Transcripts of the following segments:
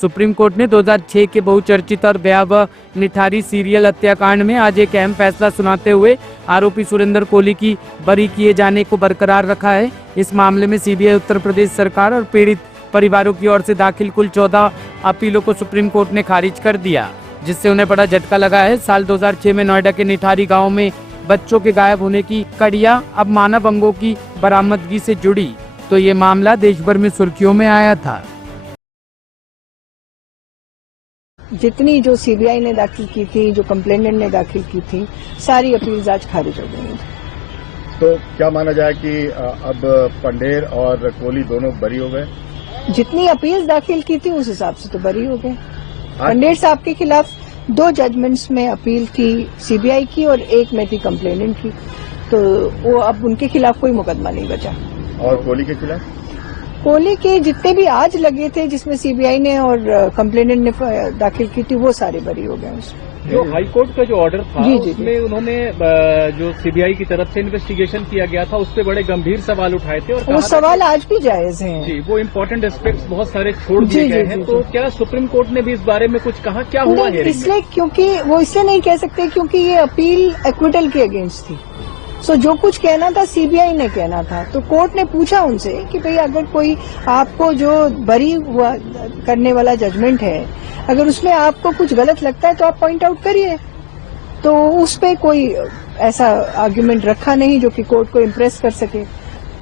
Supreme court ने 2006 के बहुचर्चित और भयावह निठारी सीरियल हत्याकांड में आज एक अहम फैसला सुनाते हुए आरोपी सुरेंद्र कोहली की बरी किए जाने को बरकरार रखा है। इस मामले में सीबीआई, उत्तर प्रदेश सरकार और पीड़ित परिवारों की ओर से दाखिल कुल 14 अपीलों को सुप्रीम कोर्ट ने खारिज कर दिया, जिससे उन्हें बड़ा झटका लगा है। साल 2006 में नोएडा के निठारी गाँव में बच्चों के गायब होने की कड़ियां अब मानव अंगों की बरामदगी से जुड़ी, तो ये मामला देश भर में सुर्खियों में आया था। जितनी जो सीबीआई ने दाखिल की थी, जो कंप्लेनेंट ने दाखिल की थी, सारी अपील्स आज खारिज हो गई। तो क्या माना जाए कि अब पंढेर और कोहली दोनों बरी हो गए? जितनी अपील्स दाखिल की थी उस हिसाब से तो बरी हो गए। पंढेर साहब के खिलाफ 2 जजमेंट्स में अपील थी सीबीआई की और एक में थी कंप्लेनेंट की, तो वो अब उनके खिलाफ कोई मुकदमा नहीं बचा। और कोहली के खिलाफ? कोहली के जितने भी आज लगे थे जिसमें सीबीआई ने और कंप्लेनेंट ने दाखिल की थी, वो सारे बरी हो गए उसमें। जो हाई कोर्ट का जो ऑर्डर था जी, उसमें उन्होंने जो सीबीआई की तरफ से इन्वेस्टिगेशन किया गया था उस पर बड़े गंभीर सवाल उठाए थे, और वो सवाल आज भी जायज हैं। जी, वो इम्पोर्टेंट एस्पेक्ट्स बहुत सारे छोड़ दिए गए हैं। तो क्या सुप्रीम कोर्ट ने भी इस बारे में कुछ कहा? क्या हुआ है इसलिए? क्योंकि वो इसलिए नहीं कह सकते क्योंकि ये अपील एक्विटल के अगेंस्ट थी। सो जो कुछ कहना था सीबीआई ने कहना था, तो कोर्ट ने पूछा उनसे कि भाई अगर कोई आपको जो बरी हुआ करने वाला जजमेंट है, अगर उसमें आपको कुछ गलत लगता है तो आप पॉइंट आउट करिए। तो उस पे कोई ऐसा आर्ग्यूमेंट रखा नहीं जो कि कोर्ट को इम्प्रेस कर सके,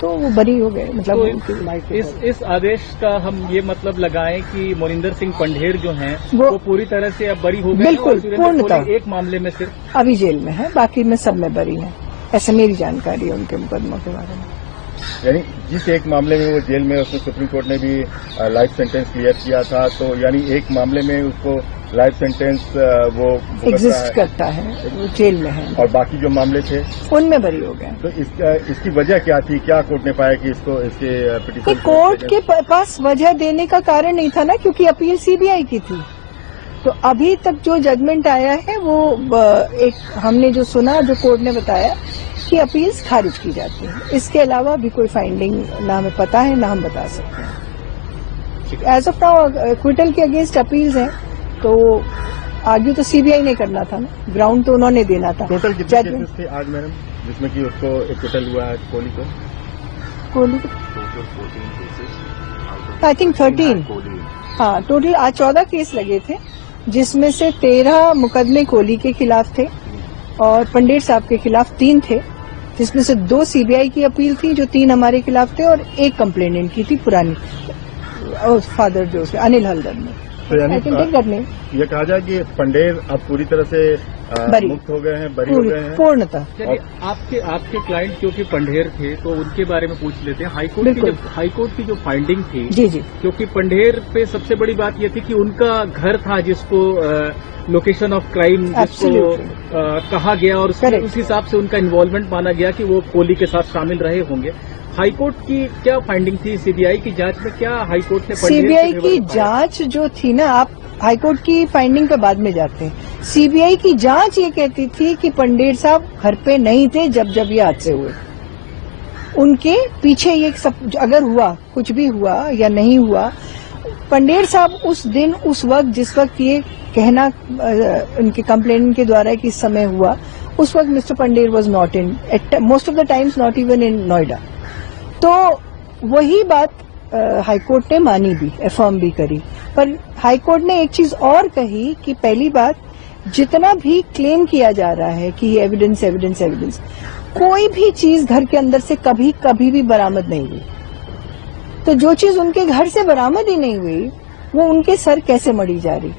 तो वो बरी हो गए। मतलब तो इस आदेश का हम ये मतलब लगाएं कि मोनिंदर सिंह पंढेर जो हैं वो पूरी तरह से अब बरी हो गए? बिल्कुल, पूर्णतः। एक मामले में सिर्फ अभी जेल में है, बाकी में सब में बरी है, ऐसा मेरी जानकारी है उनके मुकदमों के बारे में। यानी जिस एक मामले में वो जेल में, उसमें सुप्रीम कोर्ट ने भी लाइफ सेंटेंस क्लियर किया था, तो यानी एक मामले में उसको लाइफ सेंटेंस वो एग्जिस्ट करता है, वो जेल में है, और बाकी जो मामले थे उनमें बरी हो गए। तो इसकी वजह क्या थी? क्या कोर्ट ने पाया कि इसको इसके पिटीशन? कोर्ट के पास वजह देने का कारण नहीं था ना, क्योंकि अपील सीबीआई की थी। तो अभी तक जो जजमेंट आया है वो एक हमने जो सुना, जो कोर्ट ने बताया कि अपील्स खारिज की जाती है। इसके अलावा भी कोई फाइंडिंग ना हमें पता है, ना हम बता सकते हैं। एज ऑफ नाउ एक्विटल के अगेंस्ट अपील्स हैं, तो आगे तो सीबीआई ने करना था ना, ग्राउंड तो उन्होंने देना था। टोटल कितने केसेस थे आज मैडम जिसमें कि उसको एक्विटल हुआ है कोहली को? I think 13। हाँ, टोटल आज 14 केस लगे थे, जिसमें से 13 मुकदमे कोहली के खिलाफ थे और पंढेर साहब के खिलाफ 3 थे, जिसमें से 2 सीबीआई की अपील थी जो 3 हमारे खिलाफ थे, और 1 कंप्लेनेंट की थी पुरानी फादर जो अनिल हल्दर ने। तो यानी ये कहा जाए कि पंढेर अब पूरी तरह से मुक्त हो गए हैं, बरी हो गए हैं पूर्णतः। चलिए, आपके क्लाइंट क्योंकि पंढेर थे तो उनके बारे में पूछ लेते हैं। हाईकोर्ट की जो फाइंडिंग थी, जी जी, क्योंकि पंढेर पे सबसे बड़ी बात ये थी कि उनका घर था जिसको लोकेशन ऑफ क्राइम जिसको कहा गया, और उस हिसाब से उनका इन्वॉल्वमेंट माना गया कि वो कोहली के साथ शामिल रहे होंगे। हाईकोर्ट की क्या फाइंडिंग थी? सीबीआई की जांच में क्या हाईकोर्ट ने? सीबीआई की जांच जो थी ना, आप हाईकोर्ट की फाइंडिंग पे बाद में जाते हैं। सीबीआई की जांच ये कहती थी कि पंढेर साहब घर पे नहीं थे जब ये हादसे हुए। उनके पीछे ये सब अगर हुआ, कुछ भी हुआ या नहीं हुआ, पंढेर साहब उस दिन, उस वक्त, जिस वक्त ये कहना उनके कंप्लेंट के द्वारा कि इस समय हुआ, उस वक्त mister Pandher was not in, most of the times not even in Noida. तो वही बात हाईकोर्ट ने मानी भी, अफर्म भी करी। पर हाईकोर्ट ने एक चीज और कही कि पहली बात, जितना भी क्लेम किया जा रहा है कि एविडेंस, कोई भी चीज घर के अंदर से कभी भी बरामद नहीं हुई। तो जो चीज उनके घर से बरामद ही नहीं हुई, वो उनके सर कैसे मढ़ी जा रही?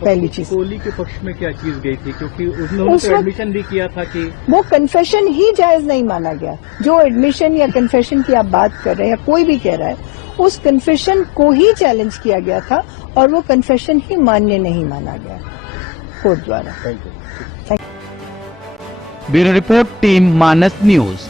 पहली चीज। कोहली के पक्ष में क्या चीज गई थी? क्योंकि उन्होंने एडमिशन भी किया था कि वो कन्फेशन ही जायज नहीं माना गया। जो एडमिशन या कन्फेशन की आप बात कर रहे हैं, या कोई भी कह रहा है, उस कन्फेशन को ही चैलेंज किया गया था और वो कन्फेशन ही मान्य नहीं माना गया कोर्ट द्वारा। ब्यूरो रिपोर्ट, टीम मानस न्यूज।